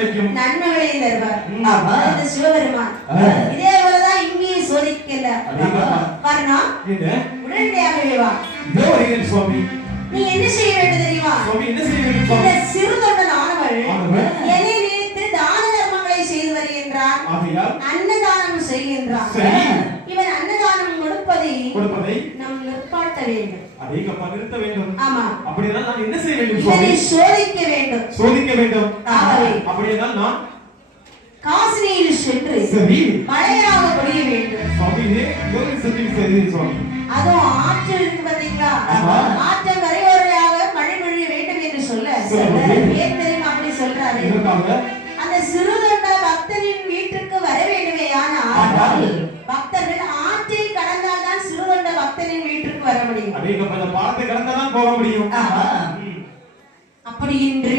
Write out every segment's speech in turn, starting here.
கிடைக்கும், நன்மைகளை தருவார். ஆமா, இந்த சிவபெருமான் இதே போலதான் இங்கேயும் சோதிக்கல வரணும். உடனடியாகவே வா. இதோ வருகிறேன் சுவாமி. நீ என்ன செய்ய வேண்டும் தெரியுமா? சுவாமி என்ன செய்ய வேண்டும் சுவாமி? இந்த சிறு தொண்டன் ஆனவள் என்னை நினைத்து தான தர்மங்களை செய்து வருகின்றான். அன்னதானம் செய்கின்றான். இவன் அன்னதானம் கொடுப்பதை நாம் நிற்பாட்ட வேண்டும். அதைக்கப்பா நிறுத்த வேண்டும். ஆமா. அப்படினா நான் என்ன செய்ய வேண்டும் சுவாமி? இதை சோதிக்க வேண்டும். சோதிக்க வேண்டும். அப்படினா நான் காசினியில் சென்று மழையாக பொழிய வேண்டும். சுவாமி யோகி சக்தி செய்து சுவாமி. அதோ ஆற்றில் இருக்கு பாத்தீங்களா? ஆற்றல் கரையோரையாக மழை பொழிய வேண்டும் என்று சொல்ல ஏன் தெரியுமா அப்படி சொல்றாரு? அந்த சிறுதொண்ட பக்தரின் வீட்டுக்கு வர வேண்டுமே. ஆனால் பக்தர்கள் ஆற்றை கடந்தால் தான் சிறுதொண்ட பக்தரின் வீட்டுக்கு வர முடியும். பாலத்தை கடந்தாதான் போக முடியும். அப்படி இன்று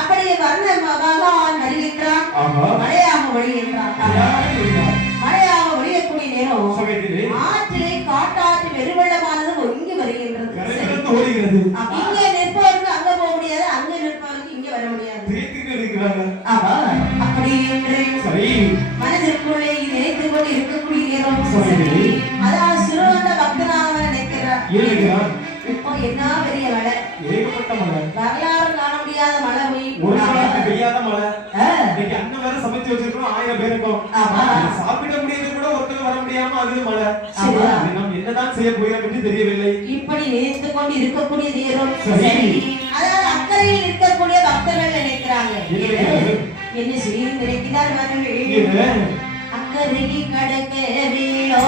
அப்படியே வர்ண பகவான் வருகின்றான். மழையாக ஒழிகின்றான். மழையாக ஒழியக்கூடிய நேரம் ஆற்றிலே காட்டாற்று பெருவெள்ளமானது ஒங்கி வருகின்றது. இங்கே நிற்பவருக்கு அங்க போக முடியாது, அங்க நிற்பவருக்கு இங்க வர முடியாது. அப்படி என்று மனதிற்குள்ளே நினைத்துக் கொண்டு இருக்கக்கூடிய நேரம் அதாவது சிறுவந்த பக்தனாக நினைக்கிறார். இப்போ என்ன பெரிய மழை, வரலாறு காண முடியாத மழை பெய்யாத மழை. அண்ணன் வேற சமைச்சு வச்சிருக்கோம், 1000 பேருக்கும் சாப்பிட முடியாது கூட ஒருத்தர் வர முடியாம அது மழை. நாம் என்னதான் செய்ய போகிறோம் என்று தெரியவில்லை. இப்படி நினைத்துக் கொண்டு இருக்கக்கூடிய நேரம் அதாவது அக்கறையில் இருக்கக்கூடிய பக்தர்கள் நினைக்கிறாங்க. என்ன செய்ய நினைக்கிறார்? அக்கறை கடக்க வீழோ